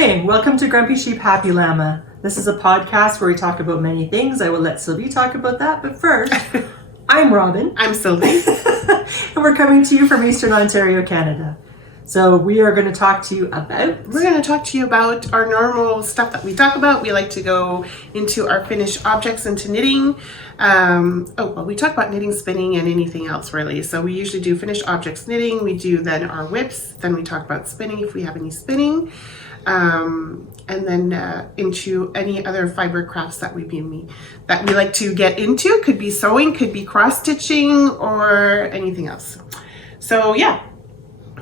Hey, welcome to Grumpy Sheep Happy Llama. This is a podcast where we talk about many things. I will let Sylvie talk about that, but first, I'm Robin. I'm Sylvie. And we're coming to you from Eastern Ontario, Canada. So we are going to talk to you about... We're going to talk to you about our normal stuff that we talk about. We like to go into our finished objects, into knitting. We talk about knitting, spinning, and anything else really. So we usually do finished objects knitting. We do then our whips. Then we talk about spinning if we have any spinning. And then into any other fiber crafts that we like to get into. Could be sewing, could be cross stitching, or anything else. So yeah.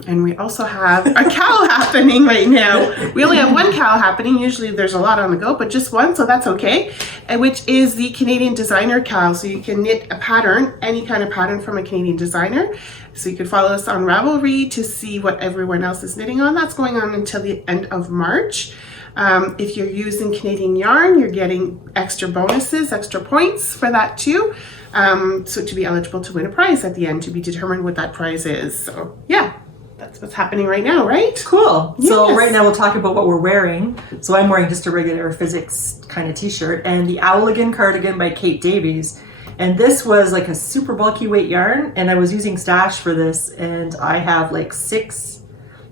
And we also have a cow happening right now. We only have one cow happening. Usually there's a lot on the go, but just one, so that's okay. And which is the Canadian designer cow. So you can knit a pattern, any kind of pattern from a Canadian designer. So you can follow us on Ravelry to see what everyone else is knitting on. That's going on until the end of March. If you're using Canadian yarn, you're getting extra bonuses, extra points for that too. So to be eligible to win a prize at the end, to be determined what that prize is. So yeah. That's what's happening right now, right? Cool. Yes. So right now we'll talk about what we're wearing. So I'm wearing just a regular physics kind of t-shirt and the Owligan cardigan by Davies. And this was like a super bulky weight yarn, and I was using Stash for this, and I have like six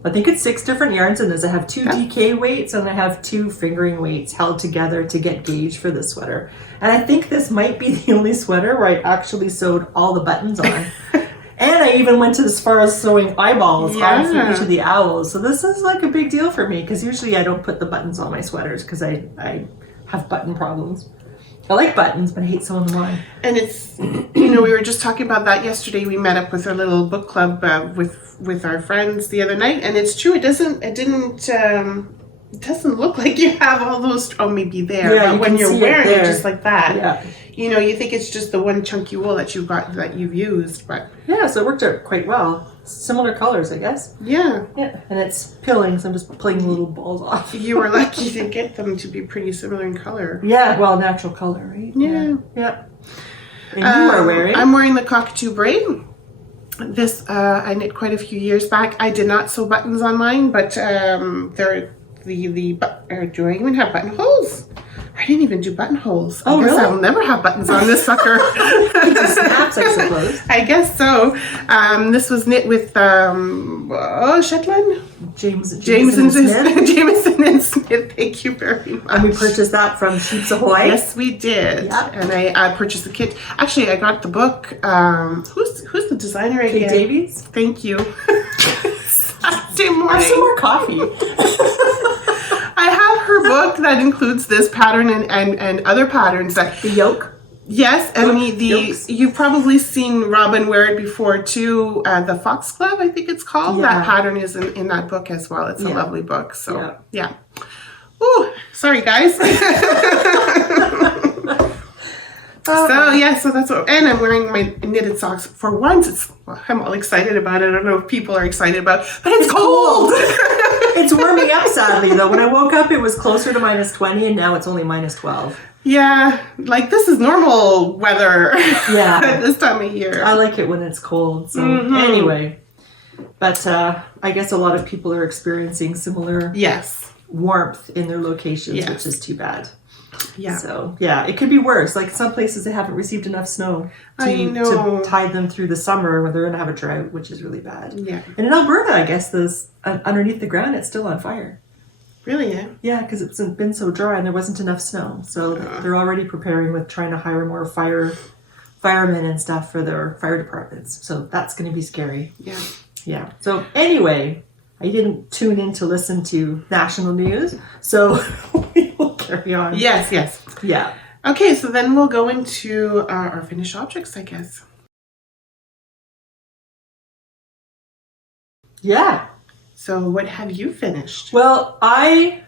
different yarns in this. I have two DK weights and I have two fingering weights held together to get gauge for this sweater. And I think this might be the only sweater where I actually sewed all the buttons on. And I even went as far as sewing eyeballs on for each of the owls. So this is like a big deal for me because usually I don't put the buttons on my sweaters because I have button problems. I like buttons, but I hate sewing them on. And it's, we were just talking about that yesterday. We met up with our little book club with our friends the other night, and it's true. It doesn't look like you have all those. Oh, maybe there. Yeah, but when you're wearing it just like that, yeah. You think it's just the one chunky wool that you've used, but yeah, so it worked out quite well. Similar colors, I guess. Yeah. Yeah, and it's pilling, so I'm just pulling the little balls off. You were lucky to get them to be pretty similar in color. Yeah, well, natural color, right? Yeah. Yeah. And you are wearing? I'm wearing the Cockatoo Brae. This I knit quite a few years back. I did not sew buttons on mine, but they're do I even have buttonholes? I didn't even do buttonholes. Oh, I guess really? I'll never have buttons on this sucker. Snaps, I suppose. I guess so. This was knit with Shetland? Jameson and Smith. Thank you very much. And we purchased that from Sheeps Ahoy. Yes, we did. Yep. And I purchased the kit. Actually, I got the book. Who's the designer again? Davies. Thank you. Saturday morning. Have some more coffee. I have her book that includes this pattern and other patterns. The yoke? Yes, and Yokes. you've probably seen Robin wear it before too. The Foxglove, I think it's called. Yeah. That pattern is in that book as well. It's a lovely book. So yeah. Ooh, sorry guys. So that's what, and I'm wearing my knitted socks. For once, I'm all excited about it. I don't know if people are excited about it, but it's cold. It's warming up, sadly, though. When I woke up, it was closer to minus 20, and now it's only minus 12. Yeah, like this is normal weather at this time of year. I like it when it's cold. So anyway, but I guess a lot of people are experiencing similar warmth in their locations, which is too bad. Yeah. So, yeah, it could be worse. Like some places they haven't received enough snow to tide them through the summer where they're going to have a drought, which is really bad. Yeah. And in Alberta, I guess, underneath the ground, it's still on fire. Really, yeah? Yeah, because it's been so dry and there wasn't enough snow. So they're already preparing with trying to hire more firemen and stuff for their fire departments. So that's going to be scary. Yeah. Yeah. So anyway, I didn't tune in to listen to national news. So we will carry on. Yes. Yeah. Okay, so then we'll go into our finished objects, I guess. Yeah. So what have you finished? Well, I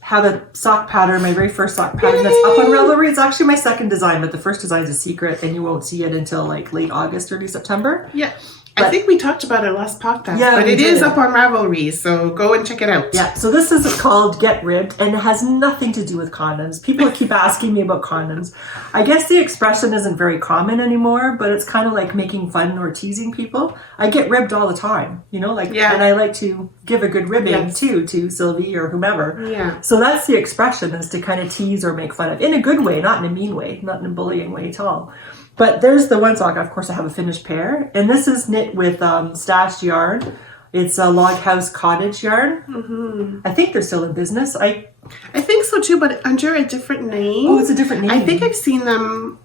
have a sock pattern, my very first sock pattern that's up on Ravelry. It's actually my second design, but the first design is a secret and you won't see it until like late August, early September. Yeah. I think we talked about it last podcast, Yeah, but we it is did. up on Ravelry, so go and check it out. Yeah, so this is called Get Ribbed, and it has nothing to do with condoms. People keep asking me about condoms. I guess the expression isn't very common anymore, but it's kind of like making fun or teasing people. I get ribbed all the time, you know, like, Yeah. and I like to give a good ribbing Yes. too to Sylvie or whomever. Yeah. So that's the expression, is to kind of tease or make fun of, in a good way, not in a mean way, not in a bullying way at all. But there's the one sock. Of course, I have a finished pair, and this is knit with stashed yarn. It's a log house cottage yarn. Mm-hmm. I think they're still in business. I think so too, but under a different name. Oh, it's a different name. I think I've seen them.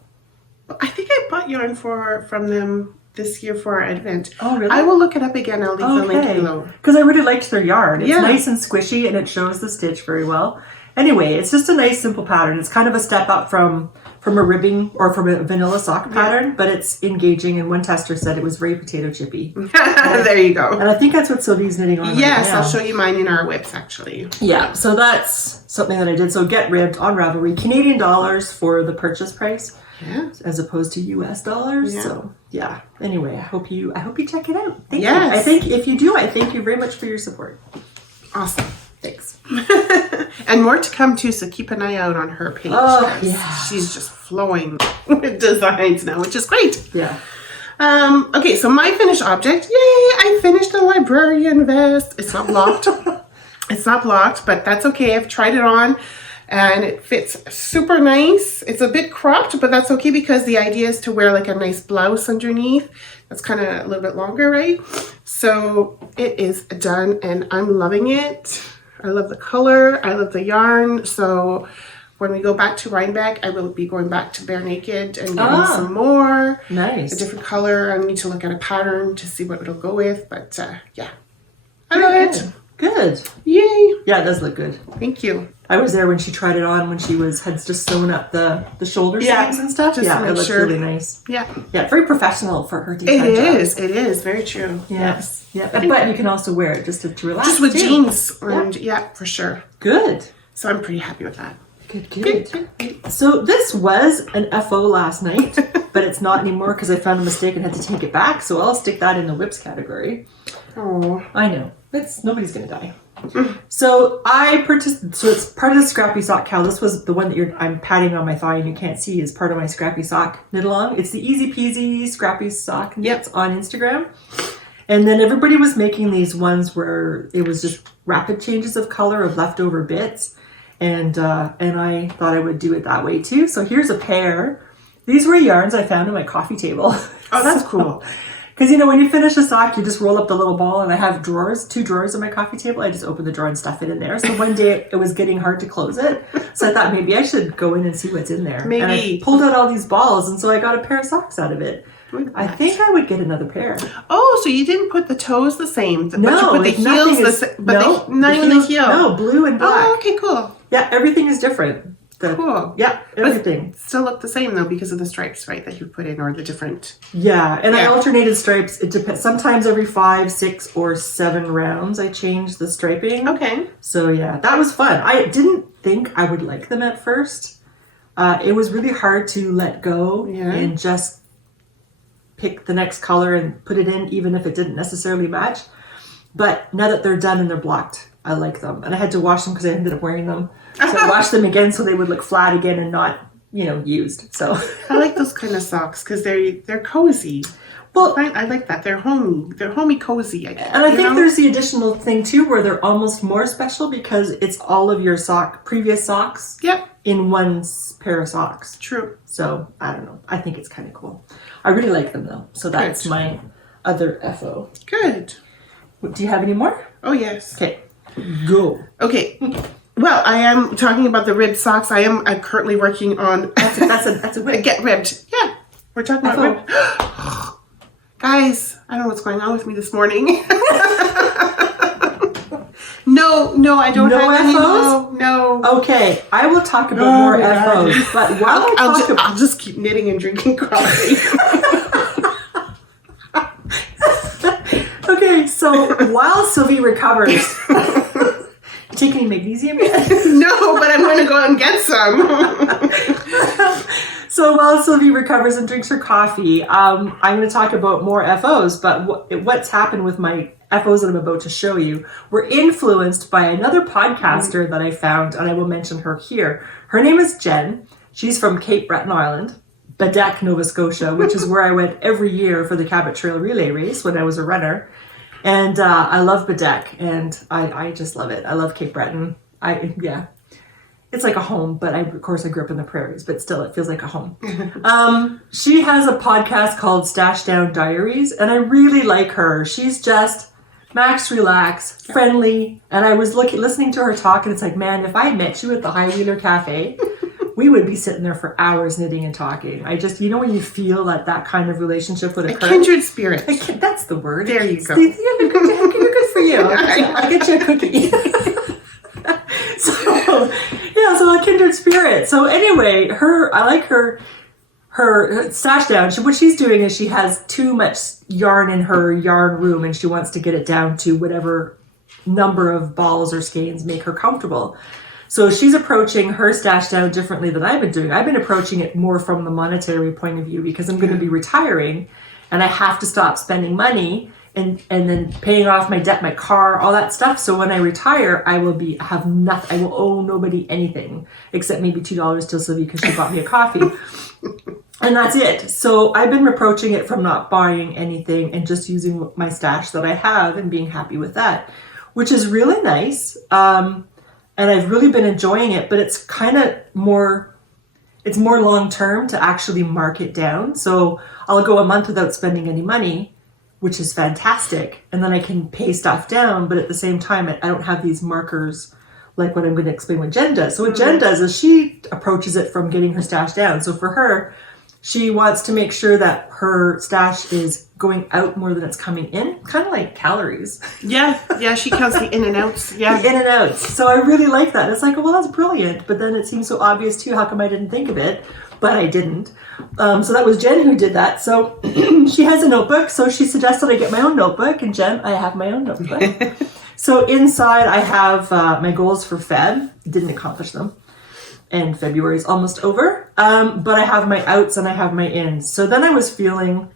I think I bought yarn from them this year for our event. Oh, really? I will look it up again. I'll leave the link Okay. below. Because I really liked their yarn. It's Yeah. nice and squishy, and it shows the stitch very well. Anyway, it's just a nice, simple pattern. It's kind of a step up from a ribbing or from a vanilla sock pattern, but it's engaging, and one tester said it was very potato chippy. There you go. And I think that's what Sylvie's knitting on Yes, right now. I'll show you mine in our whips, actually. Yeah, so that's something that I did. So Get Ribbed on Ravelry, Canadian dollars for the purchase price, Yeah. as opposed to US dollars. Yeah. So yeah. Anyway, I hope you check it out. Thank Yes. you. I think if you do, I thank you very much for your support. Awesome. Thanks. And more to come too, so keep an eye out on her page. Oh, 'cause yeah. She's just flowing with designs now, which is great. Yeah. Okay, so my finished object, yay, I finished a Librarian Vest. It's not blocked. It's not blocked, but that's okay. I've tried it on and it fits super nice. It's a bit cropped, but that's okay because the idea is to wear like a nice blouse underneath. That's kind of a little bit longer, right? So it is done and I'm loving it. I love the color. I love the yarn. So when we go back to Rhinebeck, I will be going back to Bare Naked and getting some more. Nice. A different color. I need to look at a pattern to see what it'll go with. But yeah, I love it. Good. Yay. Yeah, it does look good. Thank you. I was there when she tried it on, when she had just sewn up the shoulder seams and stuff. just to Yeah, make it looked sure. really nice. Yeah. Yeah, very professional for her to It touch up. is. It is. Very true. Yes. Yeah. But you can also wear it just to relax. Just with too. jeans. And yeah, for sure. Good. So I'm pretty happy with that. Good. So this was an FO last night, but it's not anymore because I found a mistake and had to take it back. So I'll stick that in the whips category. Oh. I know. Nobody's going to die. So I purchased, so it's part of the Scrappy Sock Cal. This was the one that I'm patting on my thigh and you can't see, is part of my Scrappy Sock knit along. It's the Easy Peasy Scrappy Sock knits on Instagram. And then everybody was making these ones where it was just rapid changes of color of leftover bits. And I thought I would do it that way too. So here's a pair. These were yarns I found on my coffee table. Oh, that's cool. Because, you know, when you finish a sock, you just roll up the little ball, and I have two drawers on my coffee table. I just open the drawer and stuff it in there. So one day it was getting hard to close it. So I thought maybe I should go in and see what's in there. Maybe. And I pulled out all these balls, and so I got a pair of socks out of it. I think I would get another pair. Oh, so you didn't put the toes the same, but No, you put the heels the same. But no, not even the heel. No, blue and black. Oh, okay, cool. Yeah, everything is different. Cool. Yeah, everything. Still look the same though because of the stripes, right? That you put in, or the different. Yeah, and I Yeah. alternated stripes. It depends. Sometimes every 5, 6, or 7 rounds, I change the striping. Okay. So yeah, that was fun. I didn't think I would like them at first. It was really hard to let go and just pick the next color and put it in, even if it didn't necessarily match. But now that they're done and they're blocked, I like them. And I had to wash them because I ended up wearing them. So I washed them again so they would look flat again and not, used. So I like those kind of socks because they're cozy. well, I like that. They're homey. They're homey cozy, I guess. and I think there's the additional thing too where they're almost more special because it's all of your previous socks in one pair of socks. True. So I don't know. I think it's kind of cool. I really like them though. So that's Good. my other FO. Good. Do you have any more? Oh, yes. Okay. Go. Okay. Well, I am talking about the ribbed socks. I'm currently working on That's a wig. get ribbed. Yeah. We're talking about ribbed. Guys, I don't know what's going on with me this morning. No, I don't No have any. FOs? No. Okay, I will talk about more God. FOs, but while I'll just keep knitting and drinking coffee. Okay, so while Sylvie recovers, take any magnesium yet? No, but I'm going to go out and get some. So while Sylvie recovers and drinks her coffee, I'm going to talk about more FOs, but what's happened with my FOs that I'm about to show you were influenced by another podcaster that I found, and I will mention her here. Her name is Jen. She's from Cape Breton Island, Baddeck, Nova Scotia, which is where I went every year for the Cabot Trail Relay Race when I was a runner. And I love Baddeck, and I just love it. I love Cape Breton. It's like a home, but of course I grew up in the prairies, but still it feels like a home. She has a podcast called Stash Down Diaries, and I really like her. She's just max relax, friendly, and I was listening to her talk, and it's like, man, if I met you at the High Wheeler Cafe, we would be sitting there for hours knitting and talking. I just, when you feel that kind of relationship with a kindred spirit. That's the word. There you go. You're good for you. I'll get you a cookie. So a kindred spirit. So anyway, I like her stash down. What she's doing is she has too much yarn in her yarn room, and she wants to get it down to whatever number of balls or skeins make her comfortable. So she's approaching her stash down differently than I've been doing. I've been approaching it more from the monetary point of view because I'm going to be retiring, and I have to stop spending money and then paying off my debt, my car, all that stuff. So when I retire, I will have nothing. I will owe nobody anything except maybe $2 to Sylvie because she bought me a coffee. And that's it. So I've been approaching it from not buying anything and just using my stash that I have and being happy with that, which is really nice. And I've really been enjoying it, but it's kind of more long term to actually mark it down. So I'll go a month without spending any money, which is fantastic. And then I can pay stuff down, but at the same time, I don't have these markers like what I'm going to explain what Jen does. So what Jen does is she approaches it from getting her stash down. So for her, she wants to make sure that her stash is going out more than it's coming in, kind of like calories. Yeah, she counts the in and outs. Yeah, the in and outs. So I really like that. It's like, well, that's brilliant. But then it seems so obvious too. How come I didn't think of it? But I didn't. So that was Jen who did that. So she has a notebook. So she suggested I get my own notebook. And Jen, I have my own notebook. So inside I have my goals for Feb. Didn't accomplish them. And February is almost over. But I have my outs and I have my ins. So then I was feeling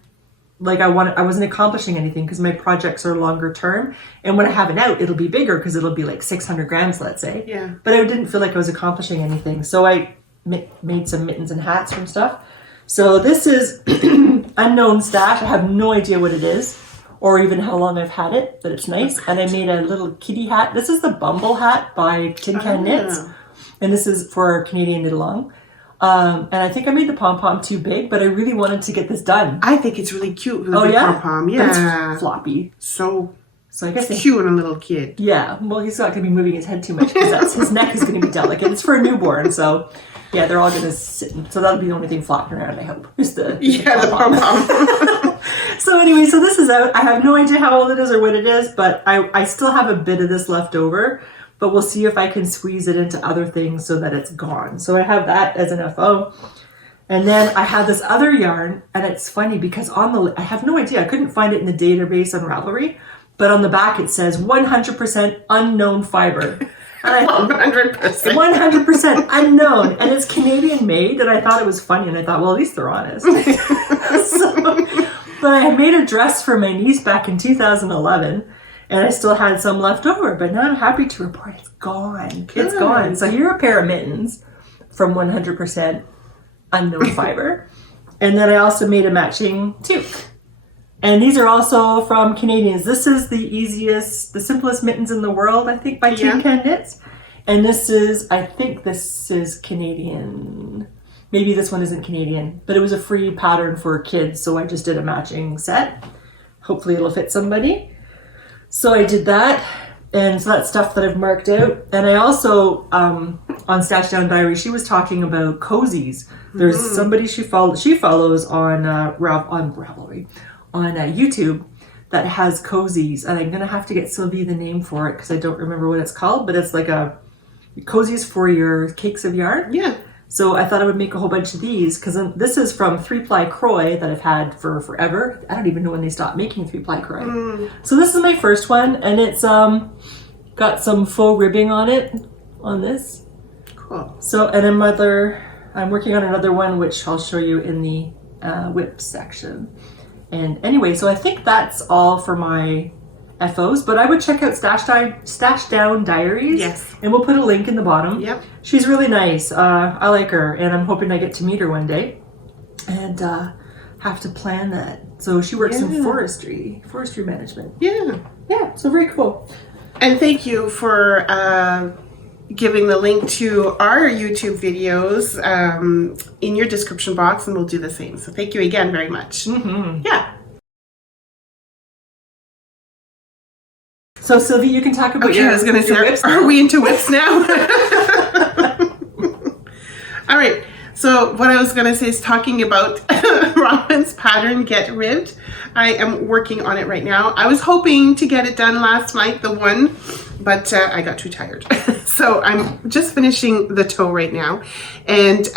like I wasn't accomplishing anything because my projects are longer term. And when I have an out, it'll be bigger because it'll be like 600 grams, let's say. Yeah. But I didn't feel like I was accomplishing anything. So I made some mittens and hats from stuff. So this is unknown stash. I have no idea what it is or even how long I've had it, but it's nice. And I made a little kitty hat. This is the Bumble hat by Tin Can Knits. And this is for Canadian Knit Along. And I think I made the pom-pom too big, but I really wanted to get this done. I think it's really cute with a big pom-pom. Yeah. But it's floppy. So I guess it's cute on a little kid. Yeah. Well, he's not going to be moving his head too much because his neck is going to be delicate. It's for a newborn, so yeah, they're all going to sit. So that'll be the only thing flopping around, I hope. Is the pom-pom. So anyway, so this is out. I have no idea how old it is or what it is, but I still have a bit of this left over. But we'll see if I can squeeze it into other things so that it's gone. So I have that as an FO. And then I have this other yarn, and it's funny because I have no idea. I couldn't find it in the database on Ravelry, but on the back it says 100% unknown fiber. And I thought 100% unknown, and it's Canadian made, and I thought it was funny, and I thought, well, at least they're honest. But I had made a dress for my niece back in 2011. And I still had some left over, but now I'm happy to report it's gone. Good. It's gone. So here are a pair of mittens from 100% unknown fiber. And then I also made a matching toque. And these are also from Canadians. This is the simplest mittens in the world, I think, by Tin Can Knits. And I think this is Canadian. Maybe this one isn't Canadian, but it was a free pattern for kids, so I just did a matching set. Hopefully it'll fit somebody. So I did that, and so that's stuff that I've marked out. And I also, on Stash Down Diary, she was talking about cozies. There's somebody she follows on Ravelry, on YouTube, that has cozies. And I'm going to have to get Sylvie the name for it because I don't remember what it's called, but it's like cozies for your cakes of yarn. Yeah. So I thought I would make a whole bunch of these because this is from 3-ply Croy that I've had for forever. I don't even know when they stopped making 3-ply Croy. So this is my first one, and it's got some faux ribbing on it, on this. Cool. So, and another I'm working on another one, which I'll show you in the whip section. And anyway, so I think that's all for my FOs, but I would check out Stash Down Diaries. Yes. And we'll put a link in the bottom. Yep. She's really nice. I like her, and I'm hoping I get to meet her one day. And have to plan that. So she works in forestry management. Yeah. Yeah, so very cool. And thank you for giving the link to our YouTube videos in your description box, and we'll do the same. So thank you again very much. Mm-hmm. Yeah. So Sylvie, you can talk about Okay, I was going to say, are we into whips now? All right. So what I was going to say is talking about Robin's pattern Get Ribbed. I am working on it right now. I was hoping to get it done last night, the one, but I got too tired. So I'm just finishing the toe right now. And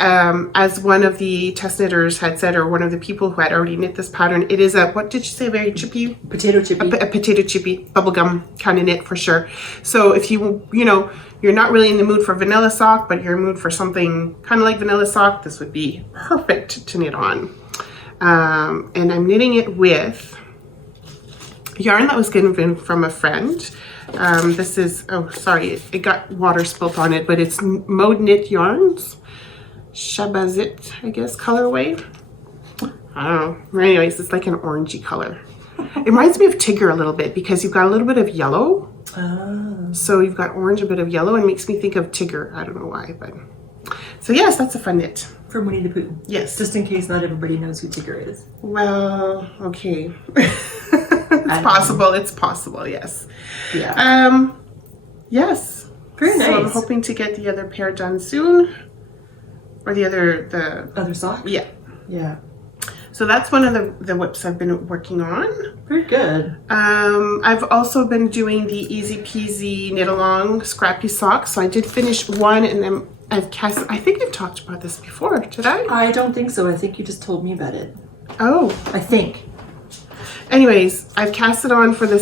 as one of the test knitters had said, or one of the people who had already knit this pattern, it is a, what did you say, very chippy? Potato chippy. A potato chippy, bubblegum kind of knit for sure. So if you know, you're not really in the mood for vanilla sock, but you're in the mood for something kind of like vanilla sock, this would be perfect to knit on. And I'm knitting it with yarn that was given from a friend. This is, oh sorry, it got water spilt on it, but it's Mode Knit Yarns. Shabazit, I guess, colorway. I don't know. Anyways, it's like an orangey color. It reminds me of Tigger a little bit because you've got a little bit of yellow. Oh. So you've got orange, a bit of yellow, and makes me think of Tigger. I don't know why, but so yes, that's a fun knit. From Winnie the Pooh. Yes. Just in case not everybody knows who Tigger is. Well, okay. It's possible. It's possible. Yes. Yeah. Yes. Very nice. So I'm hoping to get the other pair done soon, or the other sock. Yeah. Yeah. So that's one of the whips I've been working on. Very good. I've also been doing the easy peasy knit along scrappy socks. So I did finish one, and then I've cast. I think I've talked about this before. Did I? I don't think so. I think you just told me about it. Oh. I think. Anyways, I've cast it on for the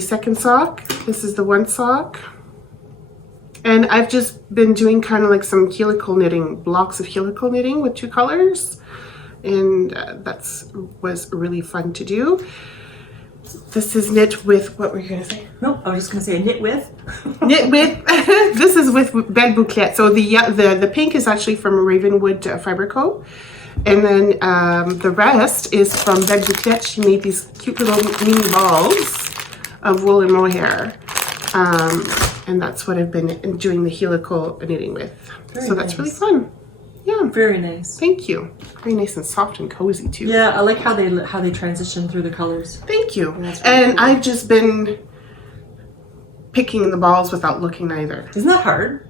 second sock. This is the one sock. And I've just been doing kind of like some helical knitting, blocks of helical knitting with 2 colors. And was really fun to do. This is knit with, what were you going to say? No, I was just going to say knit with. Knit with, this is with Belle Bouclette. So the pink is actually from Ravenwood Fibre Co. And then the rest is from Belle Bouclette. She made these cute little mini balls of wool and mohair. And that's what I've been doing the helical knitting with. Very so that's nice. Really fun. Yeah. Very nice. Thank you. Very nice and soft and cozy too. Yeah, I like how they transition through the colors. Thank you. That's really and cool. I've just been picking the balls without looking either. Isn't that hard?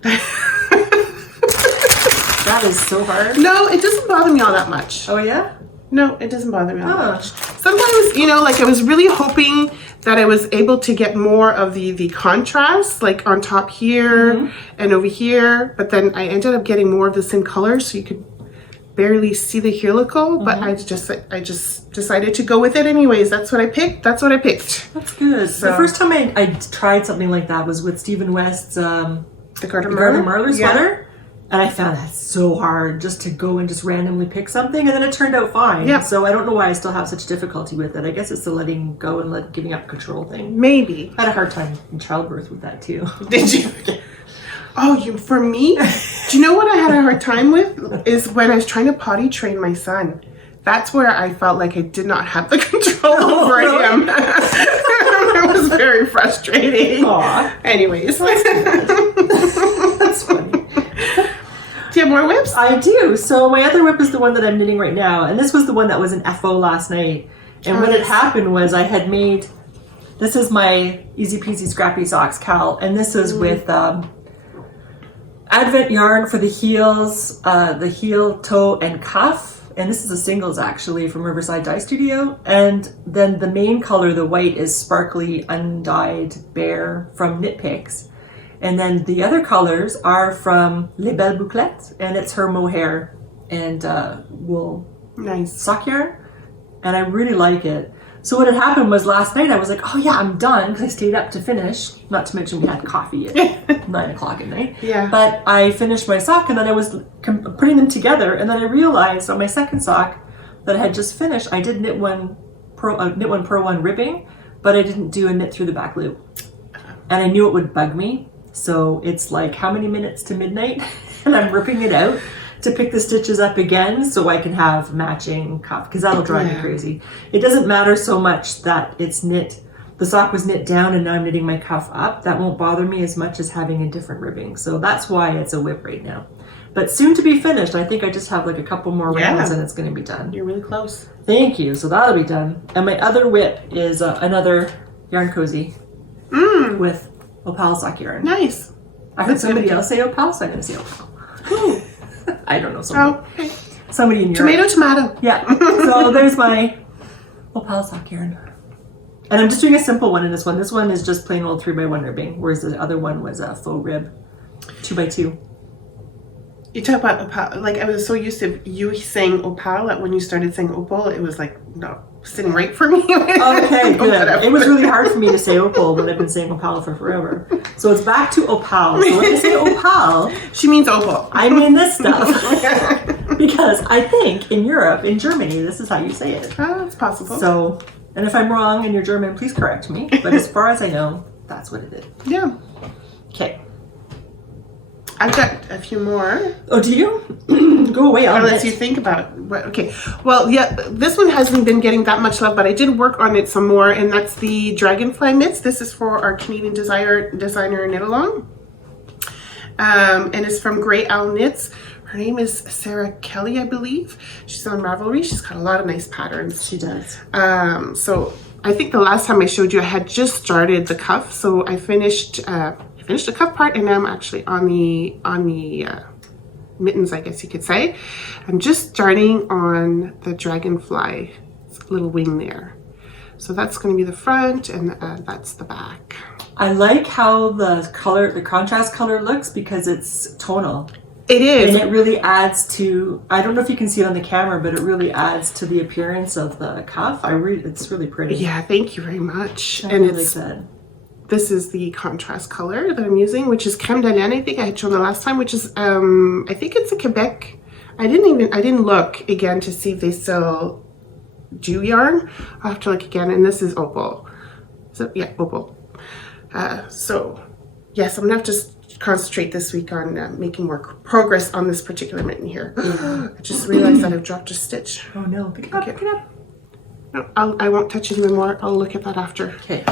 That is so hard. No, it doesn't bother me all that much. Oh yeah? No, it doesn't bother me all that Oh. much. Sometimes, you know, like I was really hoping that I was able to get more of the contrast, like on top here and over here, but then I ended up getting more of the same color, so you could barely see the helical, but I just decided to go with it anyways. That's what I picked. That's what I picked. That's good. So- The first time I tried something like that was with Stephen West's The Garden Garden Marler Yeah. sweater. And I found that so hard just to go and just randomly pick something, and then it turned out fine. Yeah. So I don't know why I still have such difficulty with it. I guess it's the letting go and giving up control thing. Maybe. I had a hard time in childbirth with that too. Did you? Oh, for me, do you know what I had a hard time with? Is when I was trying to potty train my son. That's where I felt like I did not have the control over really? him. It was very frustrating. Aw. Anyways. That's funny. Do you have more whips? I do. So my other whip is the one that I'm knitting right now, and this was the one that was an FO last night. And what had happened was I had made, this is my Easy Peasy Scrappy Socks cowl, and this is with Advent yarn for the heels, the heel, toe, and cuff. And this is a singles actually from Riverside Dye Studio. And then the main color, the white, is Sparkly Undyed Bear from Knit Picks. And then the other colors are from Les Belles Bouclettes, and it's her mohair and wool Nice. sock yarn. And I really like it. So what had happened was last night I was like, oh yeah, I'm done, because I stayed up to finish. Not to mention we had coffee at 9 o'clock at night. Yeah. But I finished my sock, and then I was putting them together, and then I realized on my second sock that I had just finished, I did knit one purl one ribbing, but I didn't do a knit through the back loop. And I knew it would bug me. So it's like how many minutes to midnight? And I'm ripping it out to pick the stitches up again so I can have matching cuff, because that'll drive me crazy. It doesn't matter so much that it's knit, the sock was knit down and now I'm knitting my cuff up. That won't bother me as much as having a different ribbing. So that's why it's a whip right now. But soon to be finished. I think I just have like a couple more rounds and it's going to be done. You're really close. Thank you. So that'll be done. And my other whip is another yarn cozy with opal sock yarn. Nice. I heard somebody else say opal, so I'm going to say opal. I don't know. Somebody, okay. somebody in Europe. Tomato. Yeah. So there's my opal sock yarn. And I'm just doing a simple one in this one. This one is just plain old 3x1 ribbing, whereas the other one was a faux rib 2x2. You talk about opal. Like, I was so used to you saying opal that when you started saying opal, it was like, no, sitting right for me. Okay, good. It was really hard for me to say opal when I've been saying opal for forever. So it's back to opal. So when I say opal, she means opal. I mean this stuff. Because I think in Europe, in Germany, this is how you say it. Oh, it's possible. So, and if I'm wrong and you're German, please correct me. But as far as I know, that's what it is. Yeah. Okay. I've got a few more. Oh, do you? Go away. I'll let you think about what. Okay. Well, yeah, this one hasn't been getting that much love, but I did work on it some more, and that's the Dragonfly Mitts. This is for our Canadian designer knit along. And it's from Grey Owl Knits. Her name is Sarah Kelly, I believe. She's on Ravelry. She's got a lot of nice patterns. She does. So I think the last time I showed you, I had just started the cuff. So I finished the cuff part, and now I'm actually on the mittens, I guess you could say. I'm just starting on the dragonfly little wing there. So that's going to be the front, and that's the back. I like how the contrast color looks because it's tonal. It is. And it really adds to, I don't know if you can see it on the camera, but it really adds to the appearance of the cuff. It's really pretty. Yeah, thank you very much. And really good. This is the contrast color that I'm using, which is creme de laine, I think I had shown the last time, which is, I think it's a Quebec. I didn't look again to see if they still do yarn. I'll have to look again, and this is opal. So, yeah, opal. So, yes, I'm gonna have to concentrate this week on making more progress on this particular mitten here. I just realized that I've dropped a stitch. Oh no, pick it up, pick it up. No, I won't touch it anymore. I'll look at that after. Okay.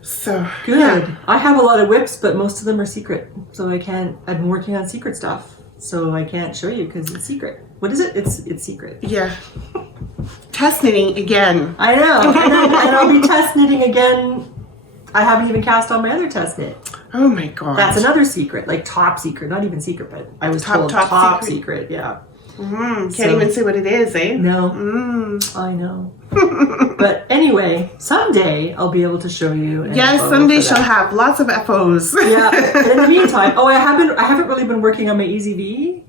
So good. Yeah. I have a lot of whips, but most of them are secret. So I've been working on secret stuff. So I can't show you because it's secret. What is it? It's secret. Yeah. Test knitting again. I know. And I'll be test knitting again. I haven't even cast on my other test knit. Oh my god. That's another secret, like top secret. Not even secret, but I was told top secret. Yeah. Can't even say what it is, eh? No. I know. But anyway, someday I'll be able to show you. Yes, someday she'll have lots of FOs. Yeah. But in the meantime, I haven't really been working on my Easy V.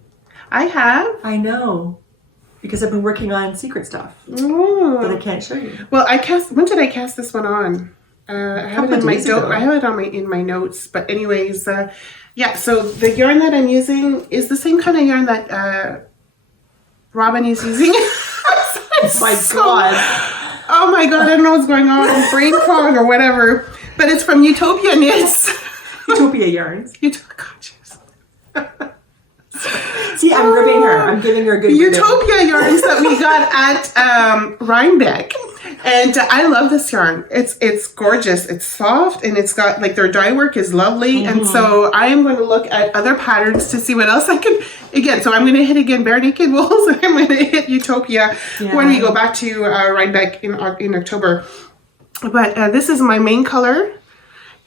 I have. I know. Because I've been working on secret stuff. Oh. But I can't show you. Well, when did I cast this one on? I have it in my notes, but anyways, yeah. So the yarn that I'm using is the same kind of yarn that Robin is using. Oh my god! Oh my god! I don't know what's going on, brain fog or whatever. But it's from Utopia Knits. Utopia yarns. Gotcha. See, I'm ribbing her. I'm giving her a good Utopia yarns that we got at Rhinebeck. And I love this yarn. It's gorgeous. It's soft, and it's got, like, their dye work is lovely. Mm-hmm. And so I am going to look at other patterns to see what else I can, again, so I'm going to hit again Bare Naked Wools, and I'm going to hit Utopia when we go back to Rhinebeck in October. But this is my main color,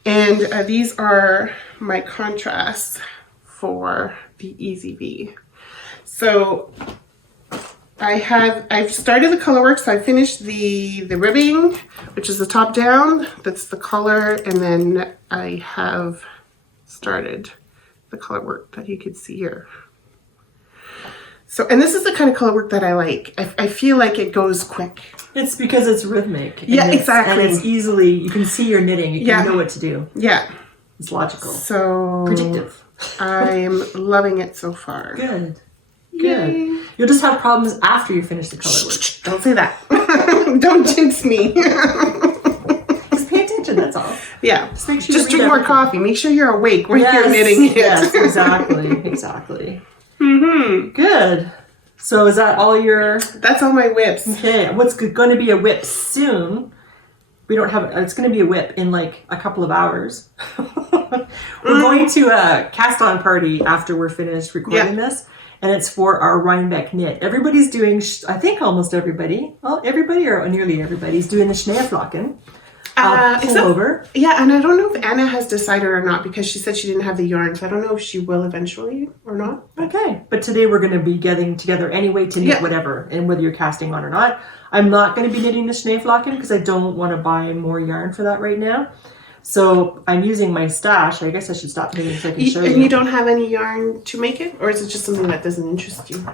and these are my contrasts for the Easy V. So I've started the color work, so I finished the ribbing, which is the top down, that's the color, and then I have started the color work that you can see here. So, and this is the kind of color work that I like. I feel like it goes quick. It's because it's rhythmic. Yeah, exactly. And it's easily, you can see your knitting. You can know what to do. Yeah. It's logical. So predictive. I'm loving it so far. Good. Yay. You'll just have problems after you finish the color work. Don't say that. Don't jinx me. Just pay attention, that's all. Yeah. Just make sure just drink more coffee. Make sure you're awake when you're knitting it. Yes, exactly. Mm-hmm. Good. So is that all your... That's all my whips. Okay. What's going to be a whip soon? We don't have... It's going to be a whip in like a couple of hours. We're going to a cast-on party after we're finished recording this. And it's for our Rhinebeck knit. Everybody's doing... I think almost everybody. Well, everybody or nearly everybody's doing the Schneeflocken. Pullover. Yeah, and I don't know if Anna has decided or not because she said she didn't have the yarn. So I don't know if she will eventually or not. Okay, but today we're going to be getting together anyway to knit whatever, and whether you're casting on or not. I'm not going to be knitting the Schneeflocken because I don't want to buy more yarn for that right now. So I'm using my stash. I guess I should stop knitting so I can show you. And you don't have any yarn to make it? Or is it just something that doesn't interest you?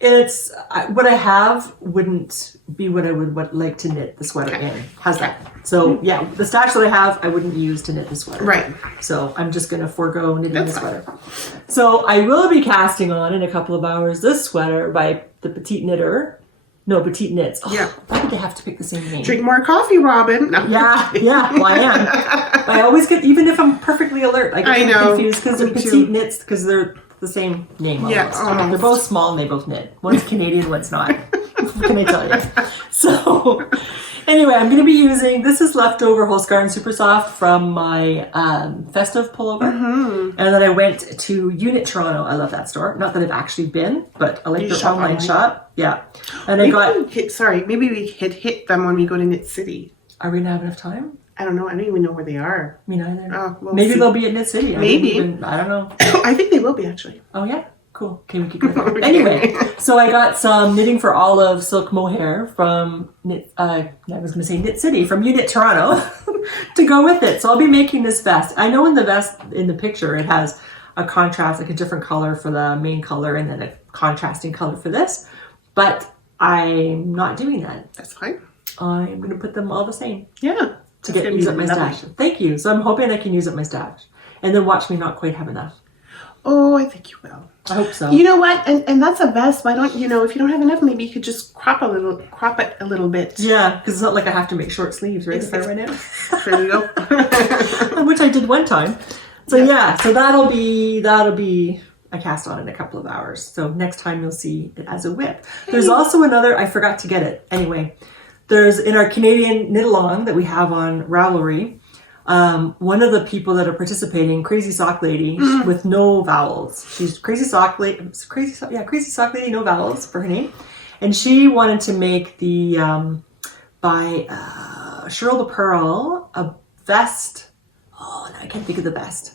It's what I have wouldn't be what I would like to knit the sweater in. How's that? So yeah, the stash that I have, I wouldn't use to knit the sweater. Right. So I'm just going to forego knitting the sweater. So I will be casting on in a couple of hours this sweater by the Petite Knitter. No, Petite Knits. Oh, yeah. Why did they have to pick the same name? Drink more coffee, Robin. No. Yeah. Well, I am. I always get, even if I'm perfectly alert, I get confused because the Petite Knits, because they're the same name almost. Yeah. They're both small and they both knit. One's Canadian, one's not. What can I tell you? So anyway, I'm going to be using, this is leftover Holskarn Super Soft from my festive pullover. Mm-hmm. And then I went to Unit Toronto. I love that store. Not that I've actually been, but I like their online shop. Yeah. And maybe we could hit them when we go to Knit City. Are we going to have enough time? I don't know. I don't even know where they are. Me neither. Maybe they'll be at Knit City. Maybe. I don't know. I think they will be, actually. Oh, yeah? Cool. Okay, we keep going. Anyway, so I got some Knitting for Olive silk mohair from Knit City, from Unit Toronto to go with it. So I'll be making this vest. I know in the vest, in the picture, it has a contrast, like a different color for the main color and then a contrasting color for this. But I'm not doing that. That's fine. I'm going to put them all the same. Yeah. To use up my stash. Thank you. So I'm hoping I can use up my stash. And then watch me not quite have enough. Oh, I think you will. I hope so. You know what? And that's a vest. Why don't if you don't have enough, maybe you could just crop it a little bit. Yeah, because it's not like I have to make short sleeves, right? If I run out. There you go. Which I did one time. So so that'll be a cast on in a couple of hours. So next time you'll see it as a whip. There's also another, I forgot to get it. Anyway, there's in our Canadian knit along that we have on Ravelry. One of the people that are participating, Crazy Sock Lady, with no vowels. She's Crazy Sock Lady, Crazy Sock Lady, no vowels for her name. And she wanted to make the, by Cheryl the Pearl, a vest. Oh, now I can't think of the vest.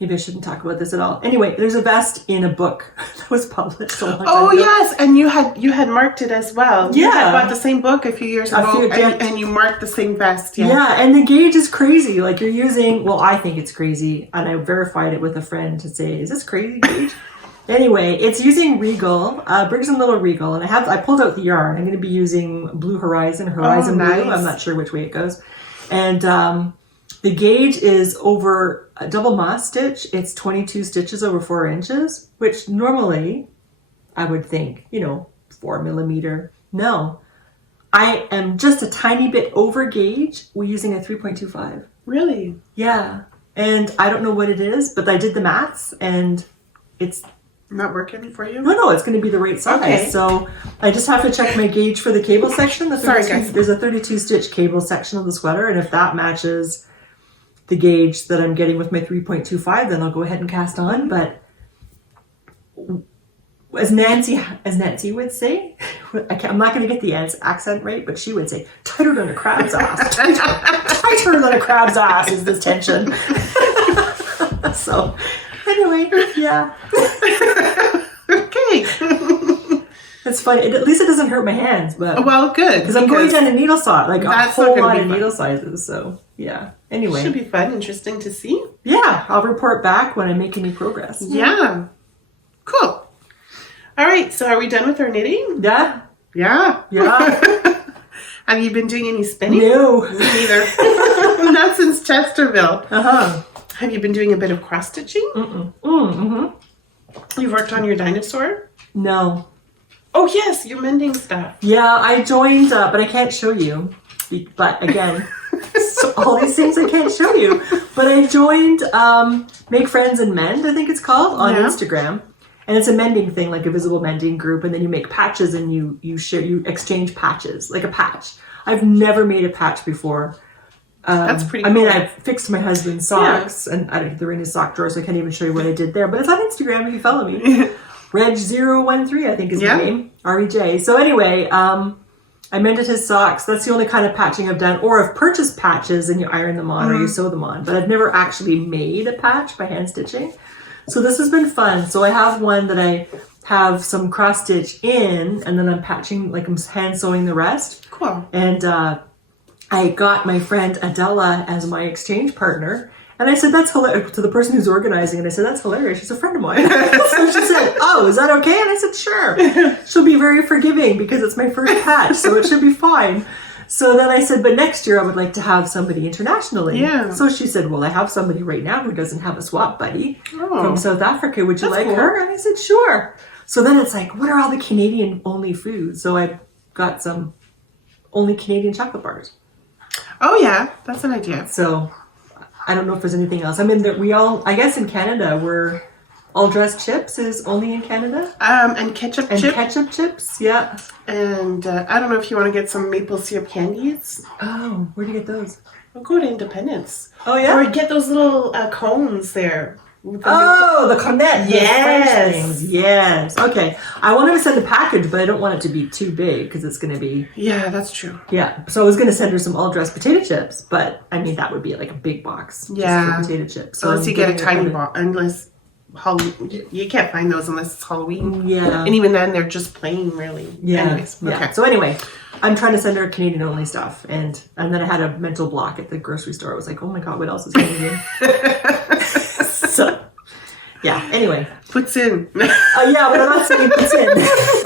Maybe I shouldn't talk about this at all. Anyway, there's a vest in a book that was published a long time ago. Yes, and you had marked it as well. Yeah. You had bought the same book a few years ago, and you marked the same vest. Yeah, and the gauge is crazy. Like you're using, well, I think it's crazy, and I verified it with a friend to say, is this crazy gauge? Anyway, it's using Regal, Briggs & Little Regal, and I pulled out the yarn. I'm going to be using Blue Horizon Blue. I'm not sure which way it goes. And the gauge is over a double moss stitch. It's 22 stitches over 4 inches, which normally I would think, 4 millimeter. No, I am just a tiny bit over gauge. We're using a 3.25. Really? Yeah. And I don't know what it is, but I did the maths and it's not working for you? No, it's going to be the right size. Okay. So I just have to check my gauge for the cable section. Sorry, guys. There's a 32 stitch cable section of the sweater, and if that matches the gauge that I'm getting with my 3.25, then I'll go ahead and cast on. But as Nancy would say, I'm not going to get the accent right, but she would say, tighter than a crab's ass. Tighter than a crab's ass is this tension. So anyway, yeah. Okay. It's funny. At least it doesn't hurt my hands. But well, good. Because I'm going down a needle size, like a whole lot of needle sizes. So yeah. Anyway. Should be fun, interesting to see. Yeah. I'll report back when I make any progress. Yeah. Cool. All right, so are we done with our knitting? Yeah. Yeah. Yeah. Have you been doing any spinning? No. Me neither. Not since Chesterville. Uh-huh. Have you been doing a bit of cross stitching? Mm-hmm. You've worked on your dinosaur? No. Oh yes, you're mending stuff. Yeah, I joined, but I can't show you. But again, so all these things I can't show you. But I joined Make Friends and Mend, I think it's called, on Instagram. And it's a mending thing, like a visible mending group. And then you make patches and you exchange patches, like a patch. I've never made a patch before. That's pretty cool. I mean, I fixed my husband's socks, and they're in his sock drawer, so I can't even show you what I did there. But it's on Instagram if you follow me. Reg013, I think is my name. R-E-J. So anyway, I mended his socks. That's the only kind of patching I've done. Or I've purchased patches and you iron them on or you sew them on. But I've never actually made a patch by hand stitching. So this has been fun. So I have one that I have some cross stitch in, and then I'm patching, like I'm hand sewing the rest. Cool. And I got my friend Adela as my exchange partner. And I said, that's hilarious, to the person who's organizing it. I said, that's hilarious. She's a friend of mine. So she said, oh, is that okay? And I said, sure. She'll be very forgiving because it's my first patch, so it should be fine. So then I said, but next year I would like to have somebody internationally. Yeah. So she said, well, I have somebody right now who doesn't have a swap buddy from South Africa. Would you like her? And I said, sure. So then it's like, what are all the Canadian only foods? So I got some only Canadian chocolate bars. Oh yeah, that's an idea. So I don't know if there's anything else. I mean, I guess in Canada, we're all dressed chips is only in Canada. And ketchup chips. And ketchup chips, yeah. And I don't know if you want to get some maple syrup candies. Oh, where do you get those? We'll go to Independence. Oh, yeah? Or get those little cones there. The cornet. Yes. Things. Yes. Okay. I wanted to send a package, but I don't want it to be too big because it's going to be... Yeah, that's true. Yeah. So I was going to send her some all-dressed potato chips, but I mean, that would be like a big box just for potato chips. So unless you get a tiny box, unless you can't find those unless it's Halloween. Yeah. And even then, they're just plain, really. Yeah. Anyways, okay. So anyway, I'm trying to send her Canadian-only stuff, and then I had a mental block at the grocery store. I was like, oh my God, what else is Canadian? So, yeah, anyway. Puts in. Yeah, but I'm not saying puts in.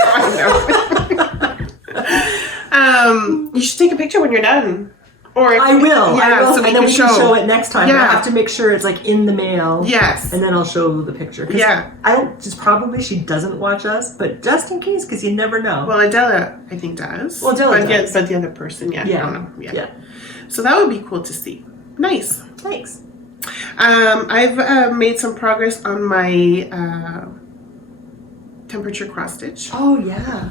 I know. You should take a picture when you're done. Or I will. Yeah, I will. so and then we can show it next time. Yeah. I have to make sure it's like in the mail. Yes. And then I'll show the picture. Yeah. Probably she doesn't watch us, but just in case, because you never know. Well, Adela, I think, does. Well, Adela does. But the other person, I don't know. Yeah. So that would be cool to see. Nice. Thanks. I've made some progress on my temperature cross stitch. Oh, yeah.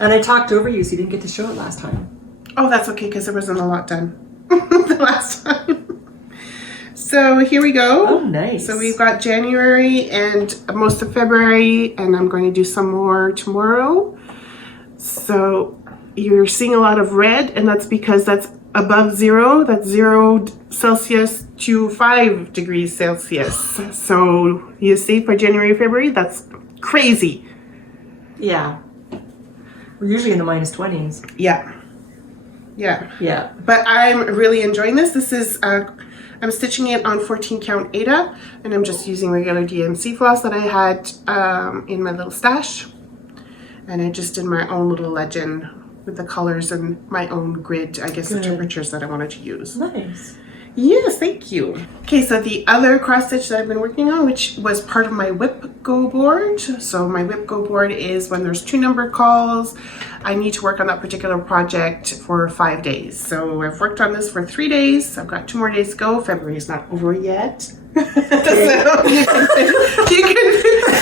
And I talked over you, so you didn't get to show it last time. Oh, that's okay, because there wasn't a lot done the last time. So here we go. Oh, nice. So we've got January and most of February, and I'm going to do some more tomorrow. So you're seeing a lot of red, and that's because that's above zero. That's 0 Celsius to 5 degrees Celsius. So you see for January, February, that's crazy. Yeah. We're usually in the minus 20s. Yeah. Yeah. Yeah. But I'm really enjoying this. This is, I'm stitching it on 14 count Aida, and I'm just using regular DMC floss that I had in my little stash. And I just did my own little legend with the colors and my own grid, I guess, the temperatures that I wanted to use. Nice. Yes, thank you. Okay, so the other cross stitch that I've been working on, which was part of my whip go board. So my whip go board is when there's 2 number calls, I need to work on that particular project for 5 days. So I've worked on this for 3 days. I've got 2 more days to go. February is not over yet. Okay. So you can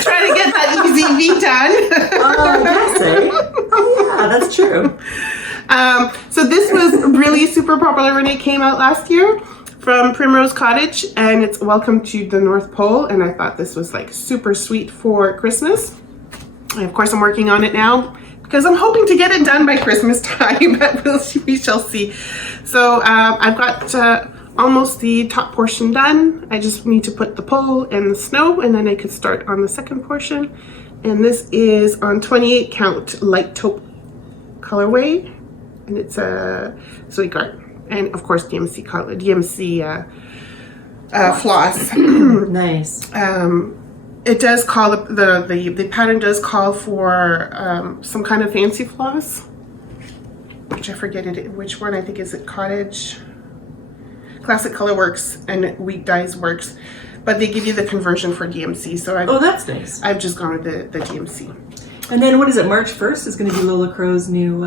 try to get that EZV done. Oh, yes, eh? Oh, yeah, that's true. So this was really super popular when it came out last year from Primrose Cottage, and it's Welcome to the North Pole, and I thought this was like super sweet for Christmas. And of course I'm working on it now because I'm hoping to get it done by Christmas time, but we shall see. So I've got almost the top portion done. I just need to put the pole and the snow, and then I could start on the second portion. And this is on 28 count light taupe colorway, and it's a sweetheart, and of course DMC color, DMC floss. Nice. it does call the pattern does call for some kind of fancy floss, which I forget which one. I think is it Cottage, Classic Color Works, and Wheat Dyes Works, but they give you the conversion for DMC. So that's nice. I've just gone with the DMC. And then what is it? March 1st is going to be Lola Crow's new.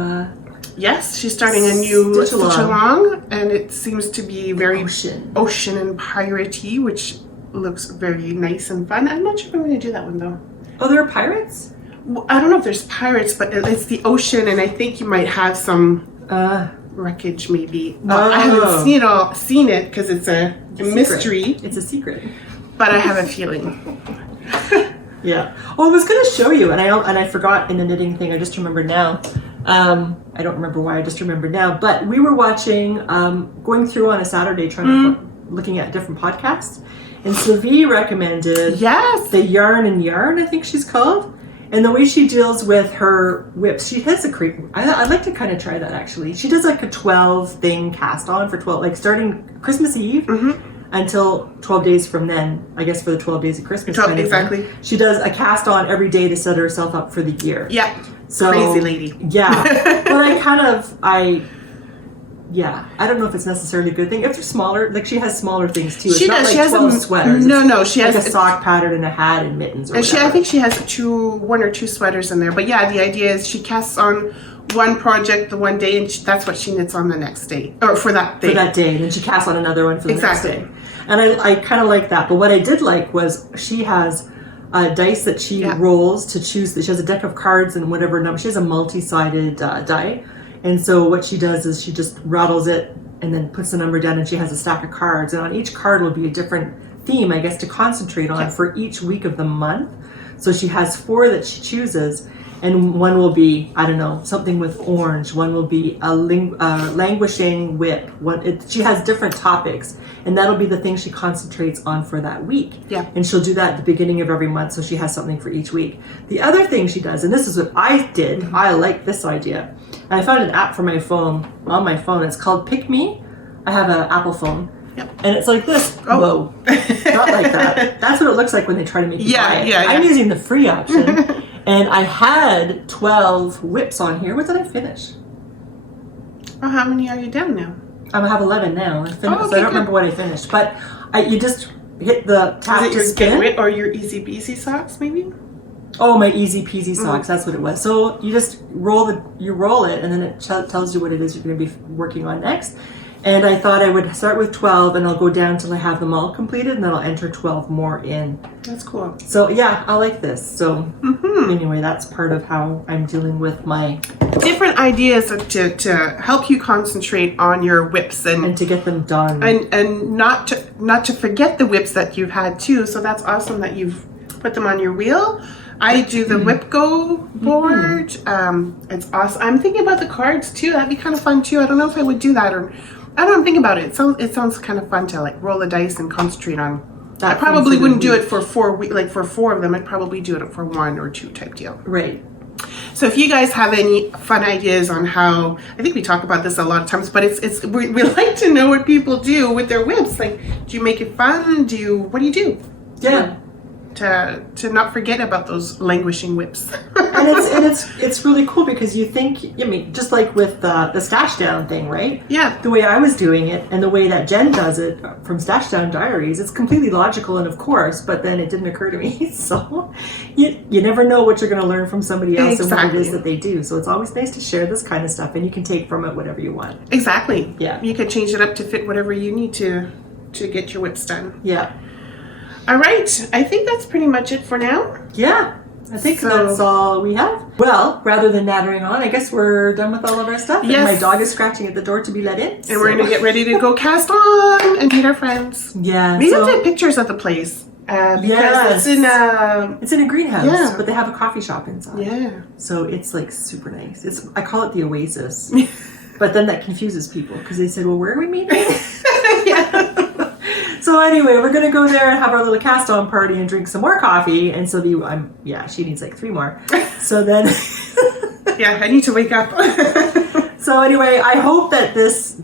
Yes, she's starting a new Stitch Along, and it seems to be very ocean and piratey, which looks very nice and fun. I'm not sure if I'm going to do that one though. Oh, there are pirates? Well, I don't know if there's pirates, but it's the ocean, and I think you might have some wreckage maybe. Well, I haven't seen it because it's a mystery. It's a secret. But I have a feeling. Yeah. Oh, I was going to show you, and I forgot in the knitting thing. I just remembered now. I don't remember why. I just remembered now. But we were watching, going through on a Saturday, looking at different podcasts, and Sylvie recommended the Yarn and Yarn, I think she's called. And the way she deals with her whips, she has I'd like to kind of try that actually. She does like a 12 thing cast on for 12, like starting Christmas Eve until 12 days from then, I guess for the 12 days of Christmas. Exactly. She does a cast on every day to set herself up for the year. Yeah. So, crazy lady. Yeah. But I don't know if it's necessarily a good thing. If they're smaller, like she has smaller things too. It's she not does. like She has 12 sweaters. No. She has has like a sock pattern and a hat and mittens or whatever. I think she has one or two sweaters in there. But yeah, the idea is she casts on one project the one day, and that's what she knits on the next day, or for that day. For that day, and then she casts on another one for the next day. And I kind of like that. But what I did like was she has dice that she rolls to choose. She has a deck of cards and whatever number. She has a multi-sided die. And so what she does is she just rattles it and then puts the number down, and she has a stack of cards. And on each card will be a different theme, I guess, to concentrate on for each week of the month. So she has 4 that she chooses. And one will be, I don't know, something with orange. One will be a languishing whip. She has different topics. And that'll be the thing she concentrates on for that week. Yeah. And she'll do that at the beginning of every month, so she has something for each week. The other thing she does, and this is what I did, I like this idea. And I found an app for my phone, on my phone. It's called Pick Me. I have an Apple phone. Yep. And it's like this. Oh. Whoa. Not like that. That's what it looks like when they try to make you buy it. Yeah. I'm using the free option. And I had 12 whips on here. What did I finish? Oh, how many are you down now? I have 11 now. So I don't remember what I finished. But you just hit the tap to spin. Or your Easy Peasy socks, maybe? Oh, my Easy Peasy socks. That's what it was. So you just roll it, and then it tells you what it is you're going to be working on next. And I thought I would start with 12, and I'll go down till I have them all completed, and then I'll enter 12 more in. That's cool. So yeah, I like this. So anyway, that's part of how I'm dealing with my different ideas to help you concentrate on your whips and to get them done, and not to forget the whips that you've had too. So that's awesome that you've put them on your wheel. I do the Whip Go board. It's awesome. I'm thinking about the cards too. That'd be kind of fun too. I don't know if I would do that, or I don't think about it. It sounds kind of fun to like roll the dice and concentrate on. I probably wouldn't do it for 4 weeks, like for 4 of them. I'd probably do it for 1 or 2 type deal. Right. So if you guys have any fun ideas on how, I think we talk about this a lot of times, but we like to know what people do with their whips. Like, do you make it fun? What do you do? Yeah. To not forget about those languishing whips. and it's really cool because you think, I mean, just like with the stash down thing, right? Yeah. The way I was doing it and the way that Jen does it from Stash Down Diaries, it's completely logical and of course, but then it didn't occur to me. So you never know what you're going to learn from somebody else and what it is that they do. So it's always nice to share this kind of stuff, and you can take from it whatever you want. Exactly. Yeah. You could change it up to fit whatever you need to get your whips done. Yeah. All right, I think that's pretty much it for now. Yeah, I think that's all we have. Well, rather than nattering on, I guess we're done with all of our stuff. Yes. And my dog is scratching at the door to be let in. And we're going to get ready to go cast on and meet our friends. Yeah. Maybe we'll take pictures of the place. Because it's in a greenhouse, but they have a coffee shop inside. Yeah. So it's like super nice. I call it the Oasis. But then that confuses people because they said, well, where are we meeting? Yeah. So anyway, we're going to go there and have our little cast-on party and drink some more coffee. And Sylvie, she needs like 3 more. So then Yeah, I need to wake up. So anyway, I hope that this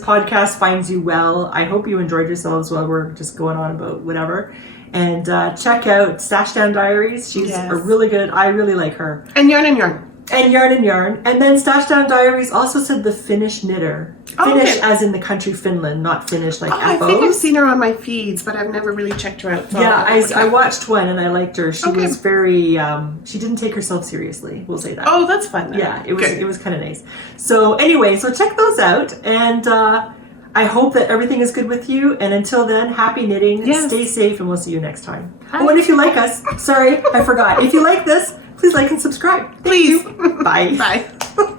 podcast finds you well. I hope you enjoyed yourselves while we're just going on about whatever. And check out Stashdown Diaries. She's a really good. I really like her. And Yarn and Yarn. And Yarn and Yarn. And then Stashdown Diaries also said the Finnish knitter. Finnish as in the country Finland, not Finnish like I think I've seen her on my feeds, but I've never really checked her out. So I watched one and I liked her. She was very, she didn't take herself seriously. We'll say that. Oh, that's fun. Then. Yeah, it was kind of nice. So anyway, so check those out. And I hope that everything is good with you. And until then, happy knitting. Yes. Stay safe and we'll see you next time. Hi. Oh, and if you like us, sorry, I forgot. If you like this, please like and subscribe. Thank Please. you. Bye. Bye.